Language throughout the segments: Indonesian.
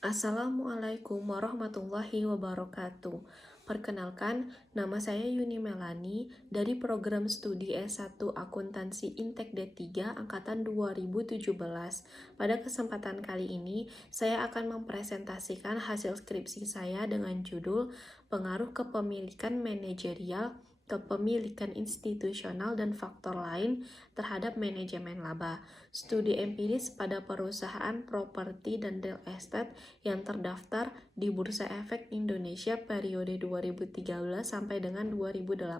Assalamualaikum warahmatullahi wabarakatuh. Perkenalkan, nama saya Yuni Melani dari program studi S1 Akuntansi Intek D3 Angkatan 2017. Pada kesempatan kali ini, saya akan mempresentasikan hasil skripsi saya dengan judul Pengaruh Kepemilikan Manajerial, Kepemilikan Institusional, dan Faktor Lain terhadap Manajemen Laba. Studi empiris pada perusahaan properti dan real estate yang terdaftar di Bursa Efek Indonesia periode 2013 sampai dengan 2018.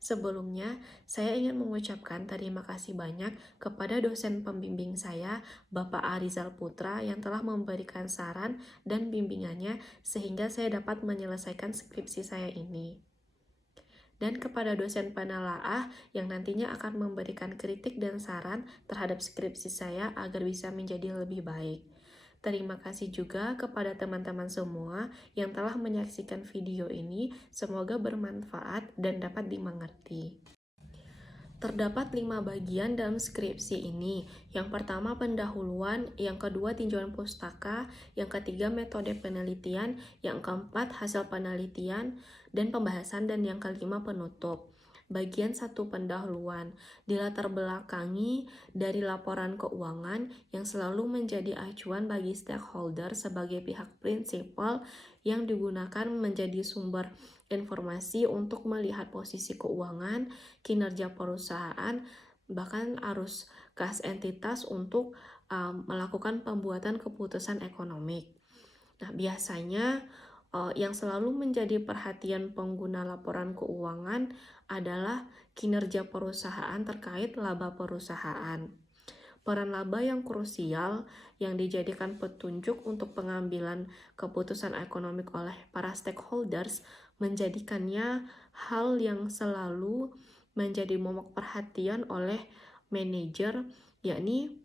Sebelumnya, saya ingin mengucapkan terima kasih banyak kepada dosen pembimbing saya, Bapak Arizal Putra, yang telah memberikan saran dan bimbingannya sehingga saya dapat menyelesaikan skripsi saya ini. Dan kepada dosen penelaah yang nantinya akan memberikan kritik dan saran terhadap skripsi saya agar bisa menjadi lebih baik. Terima kasih juga kepada teman-teman semua yang telah menyaksikan video ini. Semoga bermanfaat dan dapat dimengerti. Terdapat 5 bagian dalam skripsi ini. Yang pertama pendahuluan, yang kedua tinjauan pustaka, yang ketiga metode penelitian, yang keempat hasil penelitian dan pembahasan, dan yang kelima penutup. Bagian 1 pendahuluan, dilatar belakangi dari laporan keuangan yang selalu menjadi acuan bagi stakeholder sebagai pihak prinsipal yang digunakan menjadi sumber informasi untuk melihat posisi keuangan, kinerja perusahaan, bahkan arus kas entitas untuk melakukan pembuatan keputusan ekonomi. Nah, biasanya yang selalu menjadi perhatian pengguna laporan keuangan adalah kinerja perusahaan terkait laba perusahaan. Peran laba yang krusial yang dijadikan petunjuk untuk pengambilan keputusan ekonomi oleh para stakeholders menjadikannya hal yang selalu menjadi momok perhatian oleh manajer, yakni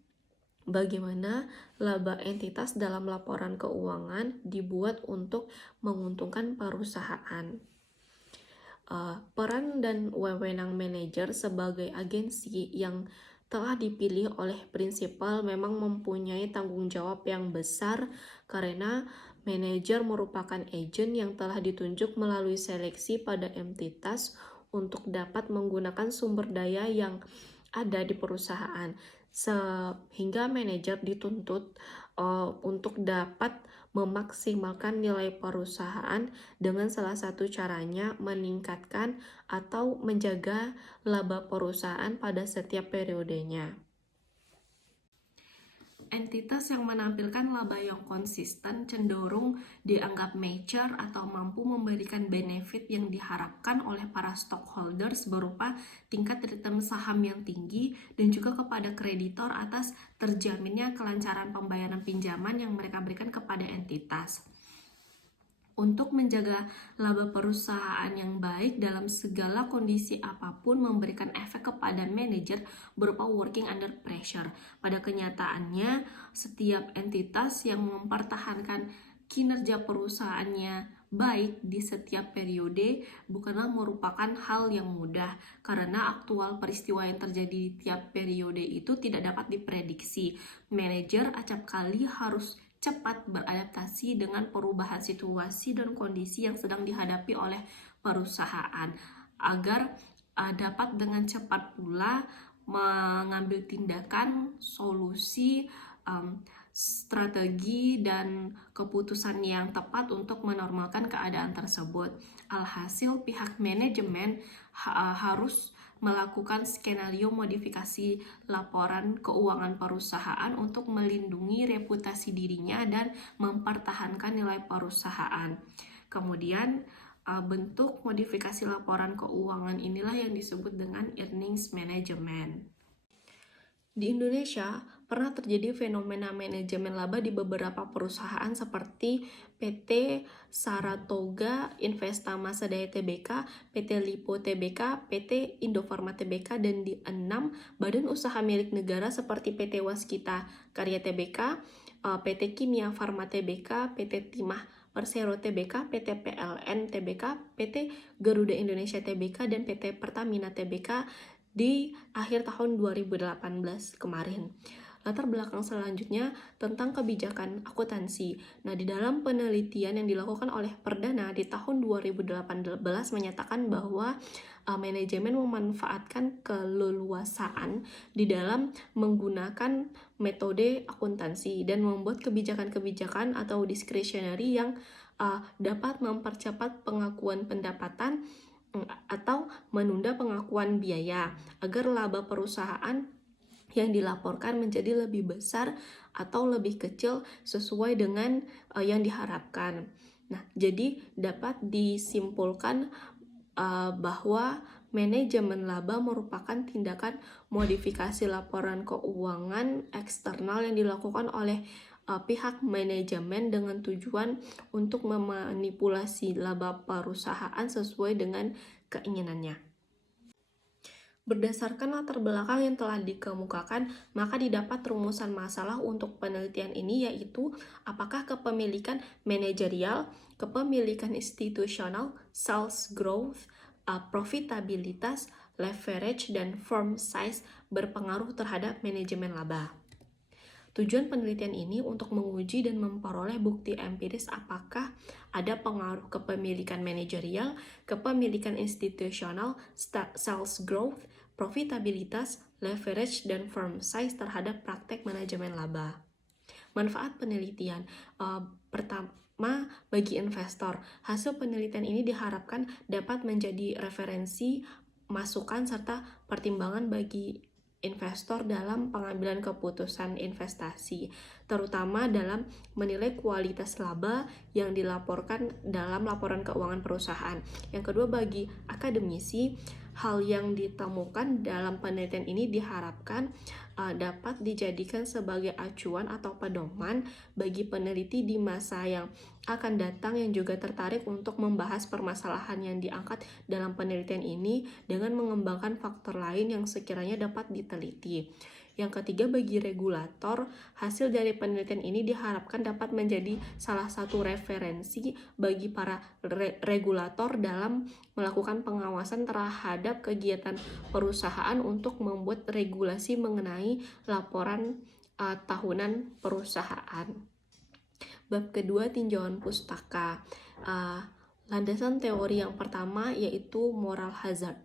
bagaimana laba entitas dalam laporan keuangan dibuat untuk menguntungkan perusahaan. Peran dan wewenang manajer sebagai agensi yang telah dipilih oleh prinsipal memang mempunyai tanggung jawab yang besar karena manajer merupakan agen yang telah ditunjuk melalui seleksi pada entitas untuk dapat menggunakan sumber daya yang ada di perusahaan, sehingga manajer dituntut untuk dapat memaksimalkan nilai perusahaan dengan salah satu caranya meningkatkan atau menjaga laba perusahaan pada setiap periodenya. Entitas yang menampilkan laba yang konsisten cenderung dianggap mature atau mampu memberikan benefit yang diharapkan oleh para stockholders berupa tingkat return saham yang tinggi dan juga kepada kreditor atas terjaminnya kelancaran pembayaran pinjaman yang mereka berikan kepada entitas. Untuk menjaga laba perusahaan yang baik dalam segala kondisi apapun memberikan efek kepada manajer berupa working under pressure. Pada kenyataannya, setiap entitas yang mempertahankan kinerja perusahaannya baik di setiap periode bukanlah merupakan hal yang mudah karena aktual peristiwa yang terjadi di tiap periode itu tidak dapat diprediksi. Manajer acapkali harus cepat beradaptasi dengan perubahan situasi dan kondisi yang sedang dihadapi oleh perusahaan agar dapat dengan cepat pula mengambil tindakan, solusi, strategi, dan keputusan yang tepat untuk menormalkan keadaan tersebut. Alhasil pihak manajemen harus melakukan skenario modifikasi laporan keuangan perusahaan untuk melindungi reputasi dirinya dan mempertahankan nilai perusahaan. Kemudian bentuk modifikasi laporan keuangan inilah yang disebut dengan earnings management. Di Indonesia, pernah terjadi fenomena manajemen laba di beberapa perusahaan seperti PT Saratoga Investama Sedaya Tbk, PT Lipo Tbk, PT Indofarma Tbk, dan di 6 badan usaha milik negara seperti PT Waskita Karya Tbk, PT Kimia Farma Tbk, PT Timah Persero Tbk, PT PLN Tbk, PT Garuda Indonesia Tbk, dan PT Pertamina Tbk di akhir tahun 2018 kemarin. latar belakang selanjutnya tentang kebijakan akuntansi. Nah, di dalam penelitian yang dilakukan oleh Perdana di tahun 2018 menyatakan bahwa manajemen memanfaatkan keleluasaan di dalam menggunakan metode akuntansi dan membuat kebijakan-kebijakan atau discretionary yang dapat mempercepat pengakuan pendapatan atau menunda pengakuan biaya agar laba perusahaan yang dilaporkan menjadi lebih besar atau lebih kecil sesuai dengan yang diharapkan. Nah, jadi dapat disimpulkan bahwa manajemen laba merupakan tindakan modifikasi laporan keuangan eksternal yang dilakukan oleh pihak manajemen dengan tujuan untuk memanipulasi laba perusahaan sesuai dengan keinginannya. Berdasarkan latar belakang yang telah dikemukakan, maka didapat rumusan masalah untuk penelitian ini, yaitu apakah kepemilikan manajerial, kepemilikan institusional, sales growth, profitabilitas, leverage, dan firm size berpengaruh terhadap manajemen laba. Tujuan penelitian ini untuk menguji dan memperoleh bukti empiris apakah ada pengaruh kepemilikan manajerial, kepemilikan institusional, sales growth, profitabilitas, leverage, dan firm size terhadap praktek manajemen laba. Manfaat penelitian pertama, bagi investor, hasil penelitian ini diharapkan dapat menjadi referensi, masukan, serta pertimbangan bagi investor dalam pengambilan keputusan investasi, terutama dalam menilai kualitas laba yang dilaporkan dalam laporan keuangan perusahaan. Yang kedua, bagi akademisi, hal yang ditemukan dalam penelitian ini diharapkan dapat dijadikan sebagai acuan atau pedoman bagi peneliti di masa yang akan datang yang juga tertarik untuk membahas permasalahan yang diangkat dalam penelitian ini dengan mengembangkan faktor lain yang sekiranya dapat diteliti. Yang ketiga, bagi regulator, hasil dari penelitian ini diharapkan dapat menjadi salah satu referensi bagi para regulator dalam melakukan pengawasan terhadap kegiatan perusahaan untuk membuat regulasi mengenai laporan tahunan perusahaan. Bab kedua, tinjauan pustaka. Landasan teori yang pertama yaitu moral hazard.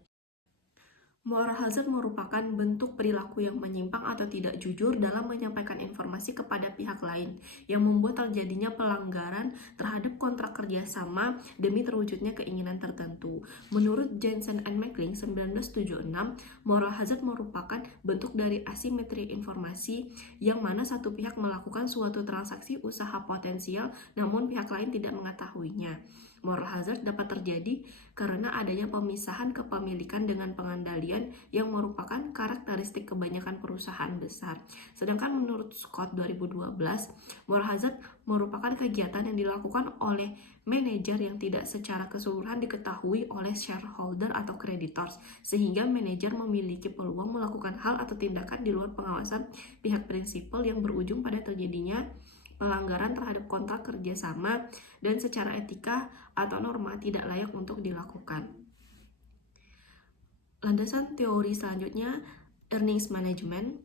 Moral hazard merupakan bentuk perilaku yang menyimpang atau tidak jujur dalam menyampaikan informasi kepada pihak lain yang membuat terjadinya pelanggaran terhadap kontrak kerjasama demi terwujudnya keinginan tertentu. Menurut Jensen and McLean 1976, moral hazard merupakan bentuk dari asimetri informasi yang mana satu pihak melakukan suatu transaksi usaha potensial namun pihak lain tidak mengetahuinya. Moral hazard dapat terjadi karena adanya pemisahan kepemilikan dengan pengendalian yang merupakan karakteristik kebanyakan perusahaan besar. Sedangkan menurut Scott 2012, moral hazard merupakan kegiatan yang dilakukan oleh manajer yang tidak secara keseluruhan diketahui oleh shareholder atau creditors, sehingga manajer memiliki peluang melakukan hal atau tindakan di luar pengawasan pihak prinsipal yang berujung pada terjadinya pelanggaran terhadap kontrak kerjasama dan secara etika atau norma tidak layak untuk dilakukan. Landasan teori selanjutnya, earnings management.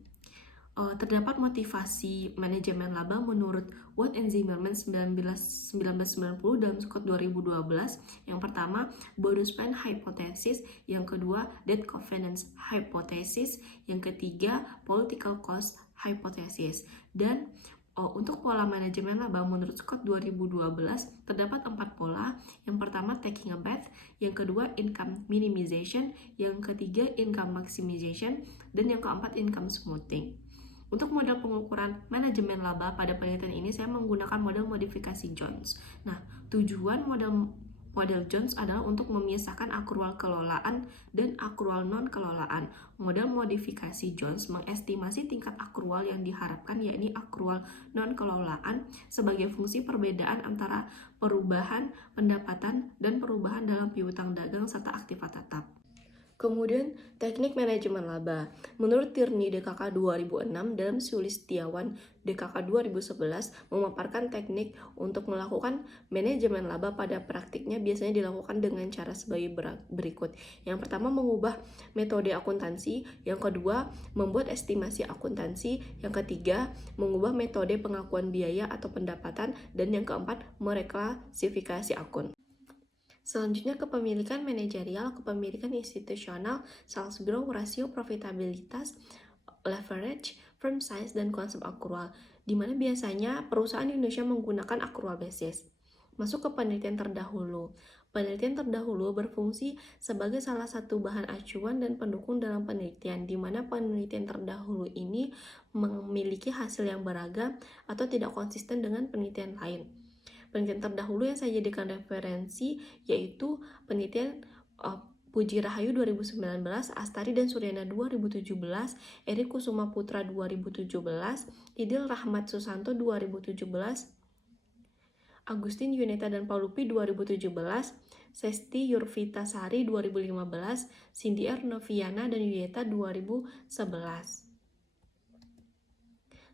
Terdapat motivasi manajemen laba menurut Watt and Zimmerman 1990 dalam Scott 2012. Yang pertama, bonus plan hypothesis, yang kedua, debt covenants hypothesis, yang ketiga, political cost hypothesis. Dan untuk pola manajemen laba menurut Scott 2012 terdapat 4 pola. Yang pertama, taking a bath, yang kedua, income minimization, yang ketiga, income maximization, dan yang keempat, income smoothing. Untuk model pengukuran manajemen laba pada penelitian ini saya menggunakan model modifikasi Jones. Nah, tujuan model Jones adalah untuk memisahkan akrual kelolaan dan akrual non-kelolaan. Model modifikasi Jones mengestimasi tingkat akrual yang diharapkan, yakni akrual non-kelolaan, sebagai fungsi perbedaan antara perubahan pendapatan dan perubahan dalam piutang dagang serta aktiva tetap. Kemudian, teknik manajemen laba. Menurut Tierney DKK 2006 dalam Sulistiawan DKK 2011 memaparkan teknik untuk melakukan manajemen laba pada praktiknya biasanya dilakukan dengan cara sebagai berikut. Yang pertama, mengubah metode akuntansi. Yang kedua, membuat estimasi akuntansi. Yang ketiga, mengubah metode pengakuan biaya atau pendapatan. Dan yang keempat, mereklasifikasi akun. Selanjutnya, kepemilikan manajerial, kepemilikan institusional, sales growth, rasio profitabilitas, leverage, firm size, dan konsep akrual, di mana biasanya perusahaan di Indonesia menggunakan accrual basis. Masuk ke penelitian terdahulu. Penelitian terdahulu berfungsi sebagai salah satu bahan acuan dan pendukung dalam penelitian, di mana penelitian terdahulu ini memiliki hasil yang beragam atau tidak konsisten dengan penelitian lain. Penelitian terdahulu yang saya jadikan referensi yaitu penelitian Puji Rahayu 2019, Astari dan Suryana 2017, Eri Kusuma Putra 2017, Idil Rahmat Susanto 2017, Agustin Yunita dan Paulupi 2017, Sesti Yurvita Sari 2015, Cindy Ernoviana dan Yuyeta 2011.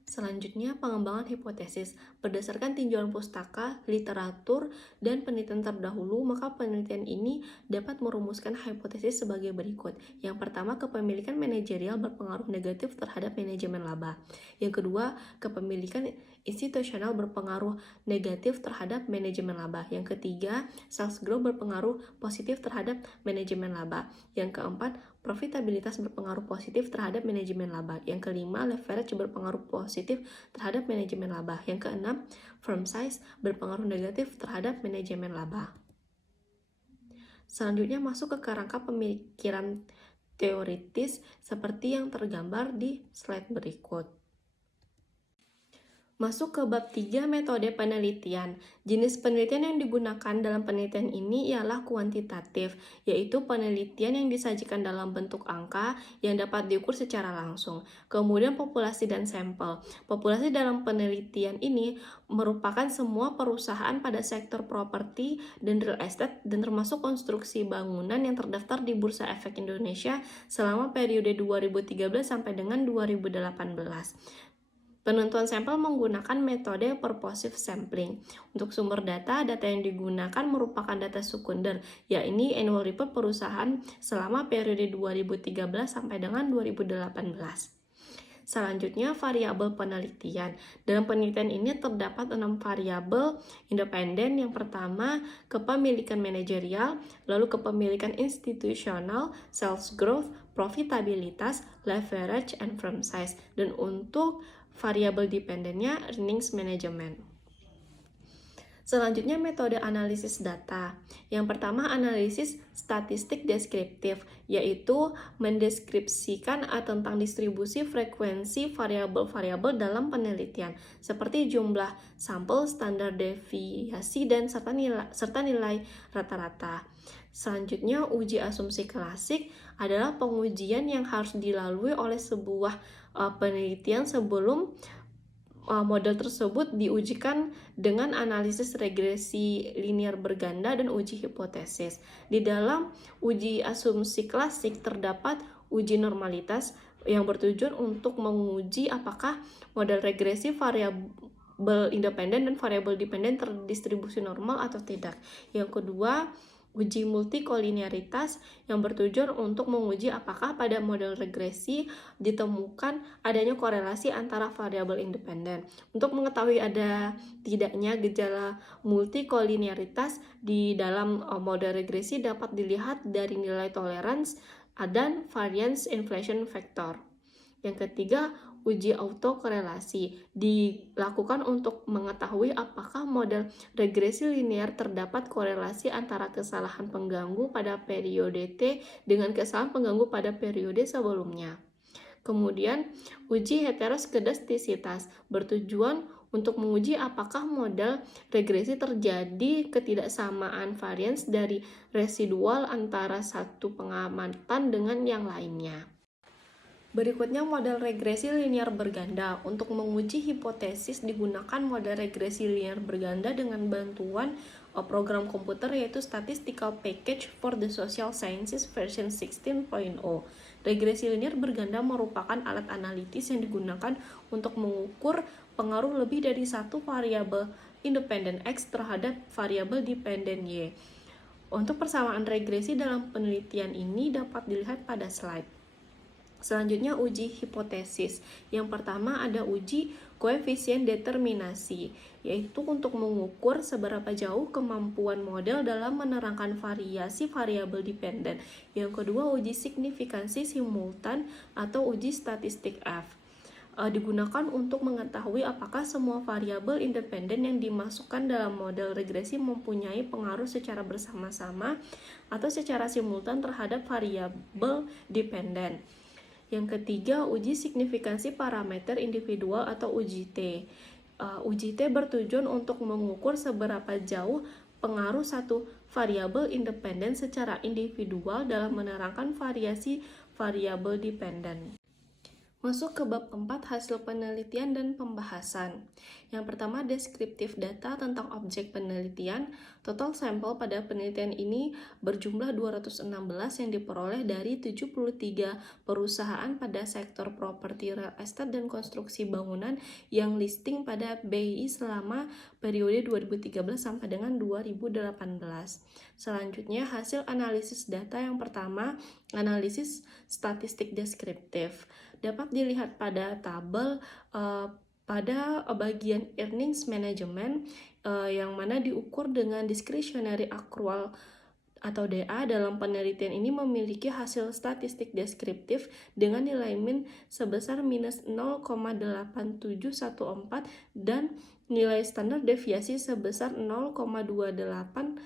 Selanjutnya, pengembangan hipotesis. Berdasarkan tinjauan pustaka, literatur, dan penelitian terdahulu, maka penelitian ini dapat merumuskan hipotesis sebagai berikut. Yang pertama, kepemilikan manajerial berpengaruh negatif terhadap manajemen laba. Yang kedua, kepemilikan institusional berpengaruh negatif terhadap manajemen laba. Yang ketiga, sales growth berpengaruh positif terhadap manajemen laba. Yang keempat, profitabilitas berpengaruh positif terhadap manajemen laba. Yang kelima, leverage berpengaruh positif terhadap manajemen laba. Yang keenam, firm size berpengaruh negatif terhadap manajemen laba. Selanjutnya masuk ke kerangka pemikiran teoritis seperti yang tergambar di slide berikut. Masuk ke bab 3 metode penelitian. Jenis penelitian yang digunakan dalam penelitian ini ialah kuantitatif, yaitu penelitian yang disajikan dalam bentuk angka yang dapat diukur secara langsung. Kemudian populasi dan sampel. Populasi dalam penelitian ini merupakan semua perusahaan pada sektor properti dan real estate dan termasuk konstruksi bangunan yang terdaftar di Bursa Efek Indonesia selama periode 2013 sampai dengan 2018. Penentuan sampel menggunakan metode purposive sampling. Untuk sumber data yang digunakan merupakan data sekunder, yakni annual report perusahaan selama periode 2013 sampai dengan 2018. Selanjutnya, variabel penelitian. Dalam penelitian ini terdapat 6 variabel independen. Yang pertama, kepemilikan manajerial, lalu kepemilikan institusional, sales growth, profitabilitas, leverage, and firm size. Dan untuk variabel dependennya, earnings management. Selanjutnya, metode analisis data. Yang pertama, analisis statistik deskriptif, yaitu mendeskripsikan tentang distribusi frekuensi variabel-variabel dalam penelitian, seperti jumlah sampel, standar deviasi, dan serta nilai rata-rata. Selanjutnya, uji asumsi klasik adalah pengujian yang harus dilalui oleh sebuah penelitian sebelum model tersebut diujikan dengan analisis regresi linear berganda dan uji hipotesis. Di dalam uji asumsi klasik terdapat uji normalitas yang bertujuan untuk menguji apakah model regresi variabel independen dan variabel dependen terdistribusi normal atau tidak. Yang kedua, uji multikolinearitas yang bertujuan untuk menguji apakah pada model regresi ditemukan adanya korelasi antara variabel independen. Untuk mengetahui ada tidaknya gejala multikolinearitas di dalam model regresi dapat dilihat dari nilai tolerance dan variance inflation factor. Yang ketiga, uji autokorelasi dilakukan untuk mengetahui apakah model regresi linear terdapat korelasi antara kesalahan pengganggu pada periode T dengan kesalahan pengganggu pada periode sebelumnya. Kemudian, uji heteroskedastisitas bertujuan untuk menguji apakah model regresi terjadi ketidaksamaan varians dari residual antara satu pengamatan dengan yang lainnya. Berikutnya model regresi linear berganda. Untuk menguji hipotesis digunakan model regresi linear berganda dengan bantuan program komputer yaitu Statistical Package for the Social Sciences version 16.0. Regresi linear berganda merupakan alat analitis yang digunakan untuk mengukur pengaruh lebih dari satu variabel independen X terhadap variabel dependen Y. Untuk persamaan regresi dalam penelitian ini dapat dilihat pada slide. Selanjutnya uji hipotesis. Yang pertama ada uji koefisien determinasi, yaitu untuk mengukur seberapa jauh kemampuan model dalam menerangkan variasi variabel dependen. Yang kedua uji signifikansi simultan atau uji statistik F. Digunakan untuk mengetahui apakah semua variabel independen yang dimasukkan dalam model regresi mempunyai pengaruh secara bersama-sama atau secara simultan terhadap variabel dependen. Yang ketiga, uji signifikansi parameter individual atau uji T. Uji T bertujuan untuk mengukur seberapa jauh pengaruh satu variabel independen secara individual dalam menerangkan variasi variabel dependen. Masuk ke bab 4 hasil penelitian dan pembahasan. Yang pertama, deskriptif data tentang objek penelitian. Total sampel pada penelitian ini berjumlah 216 yang diperoleh dari 73 perusahaan pada sektor properti real estate dan konstruksi bangunan yang listing pada BI selama periode 2013 sampai dengan 2018. Selanjutnya, hasil analisis data yang pertama, analisis statistik deskriptif. Dapat dilihat pada tabel pada bagian earnings management yang mana diukur dengan discretionary accrual atau DA. Dalam penelitian ini memiliki hasil statistik deskriptif dengan nilai min sebesar minus 0,8714 dan nilai standar deviasi sebesar 0,28341.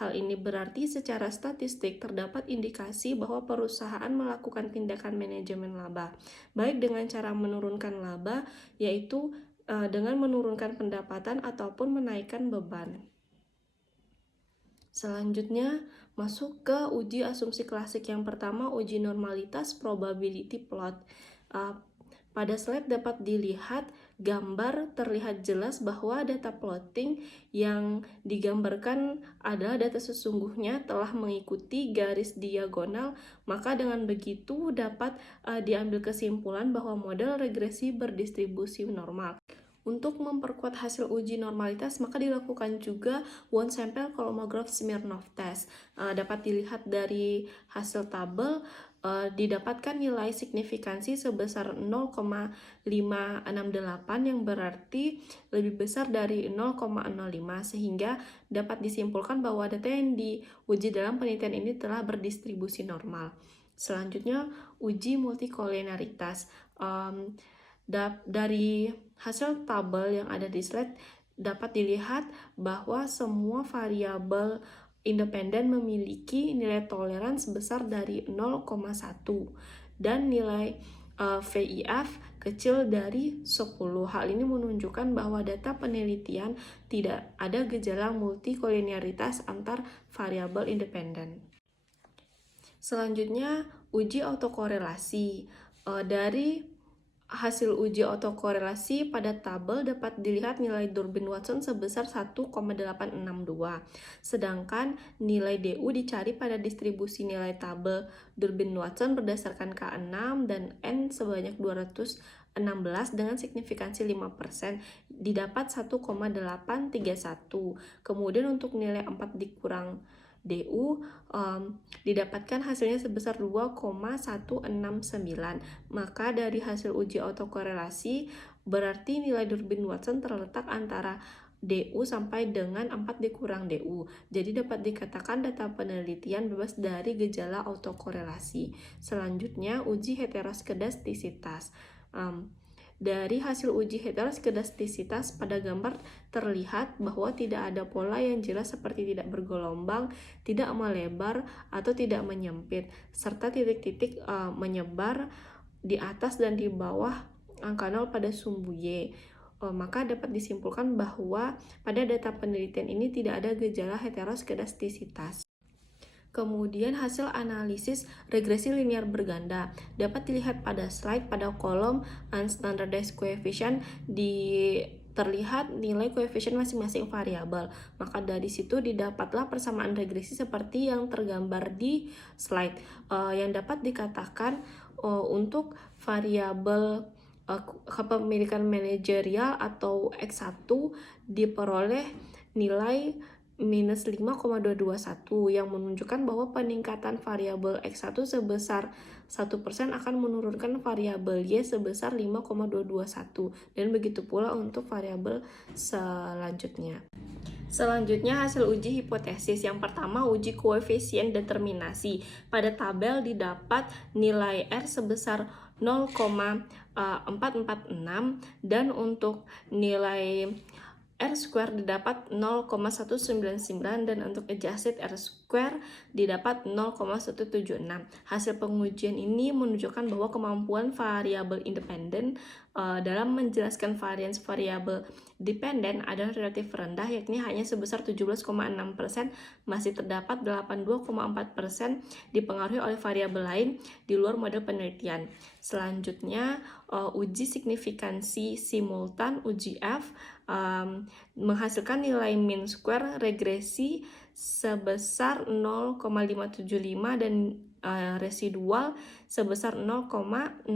Hal ini berarti secara statistik terdapat indikasi bahwa perusahaan melakukan tindakan manajemen laba, baik dengan cara menurunkan laba, yaitu dengan menurunkan pendapatan ataupun menaikkan beban. Selanjutnya, masuk ke uji asumsi klasik. Yang pertama, uji normalitas probability plot. Pada slide dapat dilihat gambar terlihat jelas bahwa data plotting yang digambarkan adalah data sesungguhnya telah mengikuti garis diagonal, maka dengan begitu dapat diambil kesimpulan bahwa model regresi berdistribusi normal. Untuk memperkuat hasil uji normalitas, maka dilakukan juga one sample kolomograf Smirnov test. Dapat dilihat dari hasil tabel, didapatkan nilai signifikansi sebesar 0,568 yang berarti lebih besar dari 0,05, sehingga dapat disimpulkan bahwa data yang diuji dalam penelitian ini telah berdistribusi normal. Selanjutnya, uji multikoliniaritas. Dari hasil tabel yang ada di slide dapat dilihat bahwa semua variabel independen memiliki nilai toleran sebesar dari 0,1 dan nilai VIF kecil dari 10. Hal ini menunjukkan bahwa data penelitian tidak ada gejala multikoliniaritas antar variabel independen. Selanjutnya, uji autokorelasi. Dari hasil uji autokorelasi pada tabel dapat dilihat nilai Durbin-Watson sebesar 1,862. Sedangkan nilai DU dicari pada distribusi nilai tabel Durbin-Watson berdasarkan K6 dan N sebanyak 216 dengan signifikansi 5%, didapat 1,831. Kemudian untuk nilai 4 dikurang DU didapatkan hasilnya sebesar 2,169. Maka dari hasil uji autokorelasi berarti nilai Durbin-Watson terletak antara DU sampai dengan 4 dikurang DU. Jadi dapat dikatakan data penelitian bebas dari gejala autokorelasi. Selanjutnya uji heteroskedastisitas. Dari hasil uji heteroskedastisitas pada gambar terlihat bahwa tidak ada pola yang jelas seperti tidak bergelombang, tidak melebar, atau tidak menyempit, serta titik-titik menyebar di atas dan di bawah angka 0 pada sumbu Y. Maka dapat disimpulkan bahwa pada data penelitian ini tidak ada gejala heteroskedastisitas. Kemudian hasil analisis regresi linear berganda dapat dilihat pada slide. Pada kolom unstandardized coefficient terlihat nilai koefisien masing-masing variabel. Maka dari situ didapatlah persamaan regresi seperti yang tergambar di slide, yang dapat dikatakan untuk variabel kepemilikan manajerial atau X1 diperoleh nilai minus 5,221 yang menunjukkan bahwa peningkatan variabel X1 sebesar 1% akan menurunkan variabel Y sebesar 5,221, dan begitu pula untuk variabel selanjutnya. Selanjutnya hasil uji hipotesis. Yang pertama, uji koefisien determinasi. Pada tabel didapat nilai R sebesar 0,446 dan untuk nilai R square didapat 0,199 dan untuk adjusted R square didapat 0,176. Hasil pengujian ini menunjukkan bahwa kemampuan variabel independen dalam menjelaskan varians variabel dependen adalah relatif rendah, yakni hanya sebesar 17,6%, masih terdapat 82,4% dipengaruhi oleh variabel lain di luar model penelitian. Selanjutnya, uji signifikansi simultan, uji F, menghasilkan nilai mean square regresi sebesar 0,575 dan residual sebesar 0,066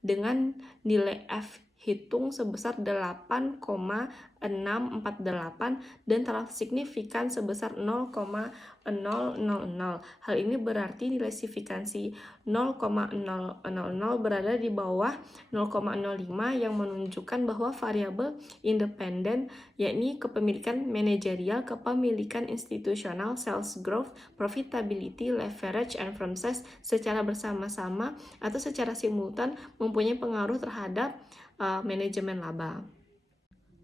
dengan nilai F hitung sebesar 8,648 dan terlalu signifikan sebesar 0,000. Hal ini berarti nilai signifikansi 0,000 berada di bawah 0,05 yang menunjukkan bahwa variabel independen, yakni kepemilikan manajerial, kepemilikan institusional, sales growth, profitability, leverage, and firm size secara bersama-sama atau secara simultan mempunyai pengaruh terhadap manajemen laba.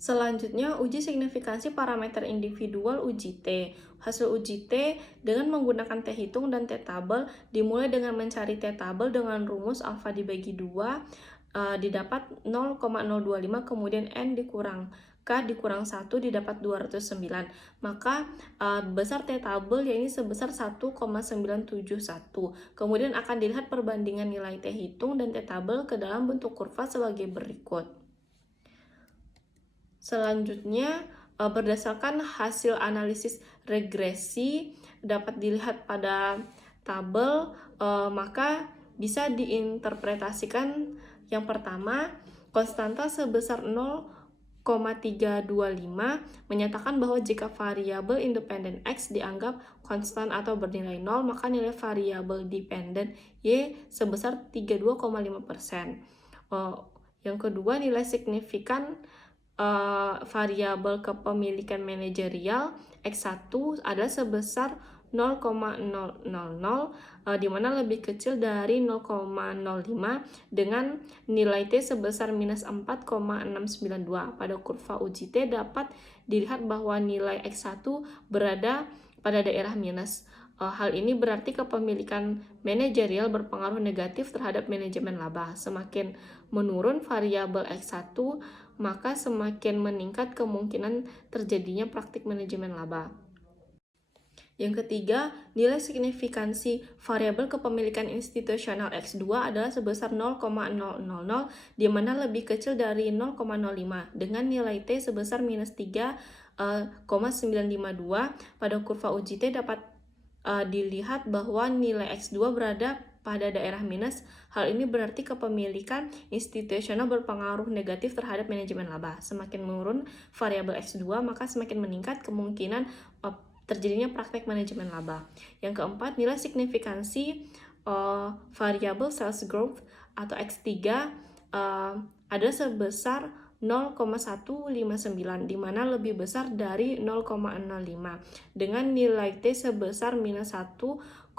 Selanjutnya, uji signifikansi parameter individual uji T. Hasil uji T dengan menggunakan T hitung dan T tabel dimulai dengan mencari T tabel dengan rumus alfa dibagi 2 didapat 0,025, kemudian N dikurang K dikurang 1 didapat 209. Maka besar T tabel yakni sebesar 1,971. Kemudian akan dilihat perbandingan nilai T hitung dan T tabel ke dalam bentuk kurva sebagai berikut. Selanjutnya, berdasarkan hasil analisis regresi dapat dilihat pada tabel, maka bisa diinterpretasikan yang pertama, konstanta sebesar 0,325 menyatakan bahwa jika variabel independen X dianggap konstan atau bernilai 0, maka nilai variabel dependen Y sebesar 32,5%. Yang kedua, nilai signifikan variabel kepemilikan manajerial X1 adalah sebesar 0,000, di mana lebih kecil dari 0,05 dengan nilai T sebesar minus 4,692. Pada kurva uji T dapat dilihat bahwa nilai X1 berada pada daerah minus. Hal ini berarti kepemilikan manajerial berpengaruh negatif terhadap manajemen laba. Semakin menurun variabel X1, maka semakin meningkat kemungkinan terjadinya praktik manajemen laba. Yang ketiga, nilai signifikansi variabel kepemilikan institusional X2 adalah sebesar 0,000, di mana lebih kecil dari 0,05 dengan nilai T sebesar minus 3,952. Pada kurva uji T dapat dilihat bahwa nilai X2 berada pada daerah minus. Hal ini berarti kepemilikan institusional berpengaruh negatif terhadap manajemen laba. Semakin menurun variabel X2, maka semakin meningkat kemungkinan terjadinya praktek manajemen laba. Yang keempat, nilai signifikansi variabel sales growth atau X3 ada sebesar 0,159, di mana lebih besar dari 0,05 dengan nilai T sebesar minus 1,413.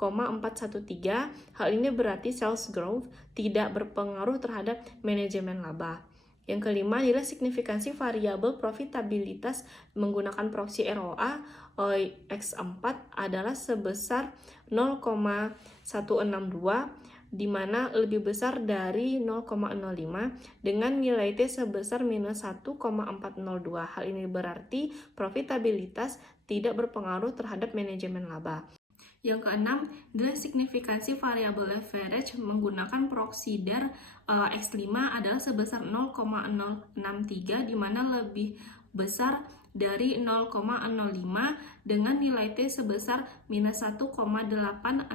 Hal ini berarti sales growth tidak berpengaruh terhadap manajemen laba. Yang kelima, nilai signifikansi variabel profitabilitas menggunakan proksi ROA X4 adalah sebesar 0,162, di mana lebih besar dari 0,05 dengan nilai T sebesar minus 1,402. Hal ini berarti profitabilitas tidak berpengaruh terhadap manajemen laba. Yang keenam, nilai signifikansi variabel leverage menggunakan proxy DAR X5 adalah sebesar 0,063, di mana lebih besar dari 0,05 dengan nilai T sebesar minus 1,867.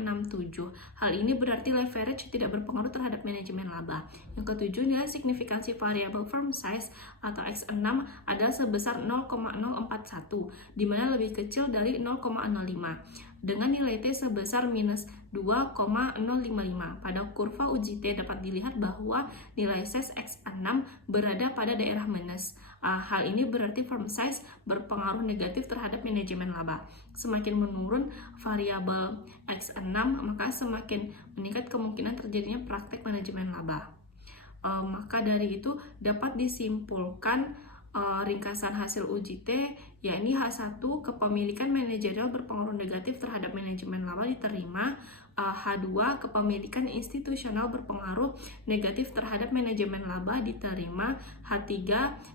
Hal ini berarti leverage tidak berpengaruh terhadap manajemen laba. Yang ketujuh, nilai signifikansi variabel firm size atau X6 adalah sebesar 0,041, di mana lebih kecil dari 0,05 dengan nilai T sebesar minus 2,055. Pada kurva uji T dapat dilihat bahwa nilai size X6 berada pada daerah minus. Hal ini berarti firm size berpengaruh negatif terhadap manajemen laba. Semakin menurun variabel X6, maka semakin meningkat kemungkinan terjadinya praktek manajemen laba. Maka dari itu dapat disimpulkan ringkasan hasil uji T, yakni H1, kepemilikan manajerial berpengaruh negatif terhadap manajemen laba diterima. H2, kepemilikan institusional berpengaruh negatif terhadap manajemen laba diterima. H3,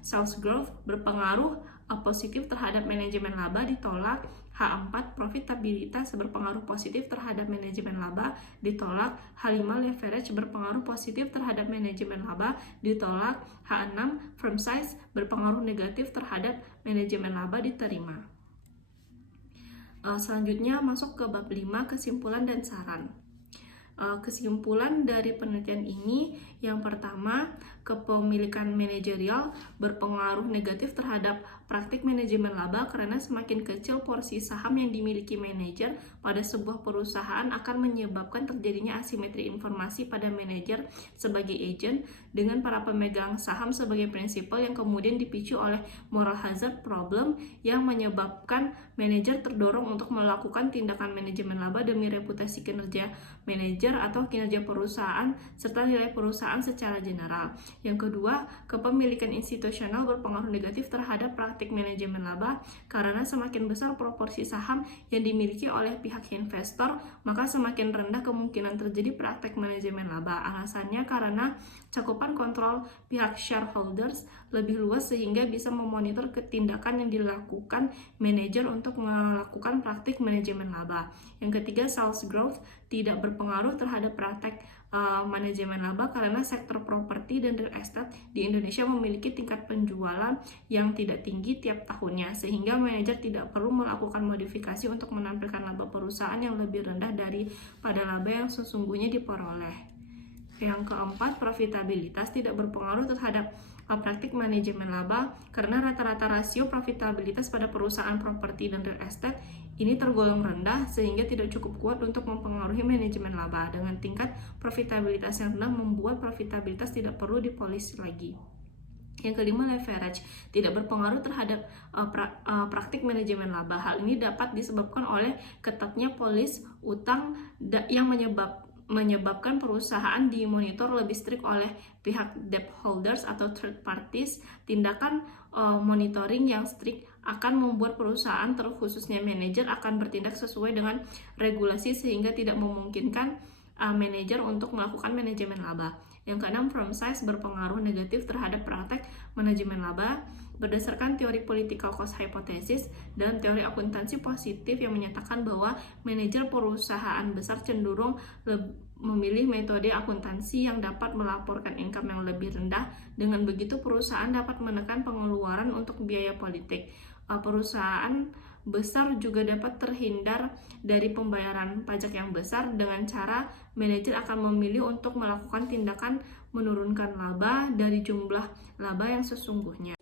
sales growth berpengaruh positif terhadap manajemen laba ditolak. H4, profitabilitas berpengaruh positif terhadap manajemen laba ditolak. H5, leverage berpengaruh positif terhadap manajemen laba ditolak. H6, firm size berpengaruh negatif terhadap manajemen laba diterima. Selanjutnya masuk ke bab 5, kesimpulan dan saran. Kesimpulan dari penelitian ini, yang pertama, kepemilikan manajerial berpengaruh negatif terhadap praktik manajemen laba karena semakin kecil porsi saham yang dimiliki manajer pada sebuah perusahaan akan menyebabkan terjadinya asimetri informasi pada manajer sebagai agent dengan para pemegang saham sebagai prinsipal, yang kemudian dipicu oleh moral hazard problem yang menyebabkan manajer terdorong untuk melakukan tindakan manajemen laba demi reputasi kinerja manajer atau kinerja perusahaan serta nilai perusahaan secara general. Yang kedua, kepemilikan institusional berpengaruh negatif terhadap praktik manajemen laba karena semakin besar proporsi saham yang dimiliki oleh pihak investor, maka semakin rendah kemungkinan terjadi praktik manajemen laba. Alasannya karena cakupan kontrol pihak shareholders lebih luas sehingga bisa memonitor tindakan yang dilakukan manajer untuk melakukan praktik manajemen laba. Yang ketiga, sales growth tidak berpengaruh terhadap praktek manajemen laba karena sektor properti dan real estate di Indonesia memiliki tingkat penjualan yang tidak tinggi tiap tahunnya, sehingga manajer tidak perlu melakukan modifikasi untuk menampilkan laba perusahaan yang lebih rendah daripada laba yang sesungguhnya diperoleh. Yang keempat, profitabilitas tidak berpengaruh terhadap praktik manajemen laba karena rata-rata rasio profitabilitas pada perusahaan properti dan real estate ini tergolong rendah sehingga tidak cukup kuat untuk mempengaruhi manajemen laba. Dengan tingkat profitabilitas yang rendah membuat profitabilitas tidak perlu dipolis lagi. Yang kelima, leverage tidak berpengaruh terhadap praktik manajemen laba. Hal ini dapat disebabkan oleh ketatnya polis utang yang menyebabkan perusahaan dimonitor lebih strict oleh pihak debt holders atau third parties. Tindakan monitoring yang strict akan membuat perusahaan, terkhususnya manajer, akan bertindak sesuai dengan regulasi sehingga tidak memungkinkan manajer untuk melakukan manajemen laba. Yang keenam, firm size berpengaruh negatif terhadap praktek manajemen laba. Berdasarkan teori political cost hypothesis dan teori akuntansi positif yang menyatakan bahwa manajer perusahaan besar cenderung memilih metode akuntansi yang dapat melaporkan income yang lebih rendah. Dengan begitu, perusahaan dapat menekan pengeluaran untuk biaya politik. Perusahaan besar juga dapat terhindar dari pembayaran pajak yang besar dengan cara manajer akan memilih untuk melakukan tindakan menurunkan laba dari jumlah laba yang sesungguhnya.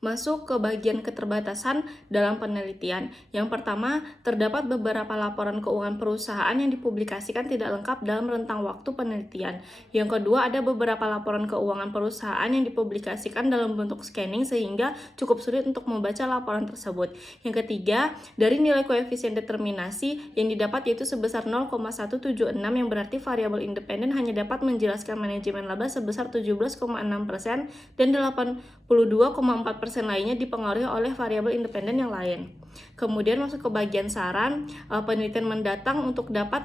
Masuk ke bagian keterbatasan dalam penelitian. Yang pertama, terdapat beberapa laporan keuangan perusahaan yang dipublikasikan tidak lengkap dalam rentang waktu penelitian. Yang kedua, ada beberapa laporan keuangan perusahaan yang dipublikasikan dalam bentuk scanning sehingga cukup sulit untuk membaca laporan tersebut. Yang ketiga, dari nilai koefisien determinasi yang didapat yaitu sebesar 0,176 yang berarti variabel independen hanya dapat menjelaskan manajemen laba sebesar 17,6% dan 82,4% lainnya dipengaruhi oleh variabel independen yang lain. Kemudian masuk ke bagian saran, penelitian mendatang untuk dapat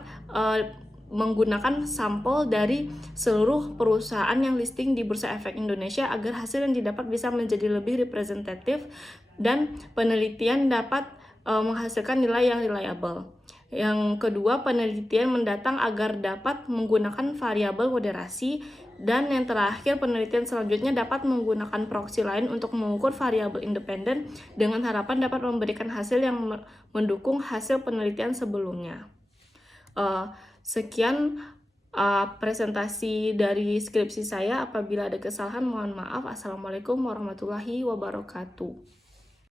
menggunakan sampel dari seluruh perusahaan yang listing di Bursa Efek Indonesia agar hasil yang didapat bisa menjadi lebih representatif dan penelitian dapat menghasilkan nilai yang reliable. Yang kedua, penelitian mendatang agar dapat menggunakan variabel moderasi. Dan yang terakhir, penelitian selanjutnya dapat menggunakan proksi lain untuk mengukur variabel independen dengan harapan dapat memberikan hasil yang mendukung hasil penelitian sebelumnya. Sekian presentasi dari skripsi saya. Apabila ada kesalahan, mohon maaf. Assalamualaikum warahmatullahi wabarakatuh.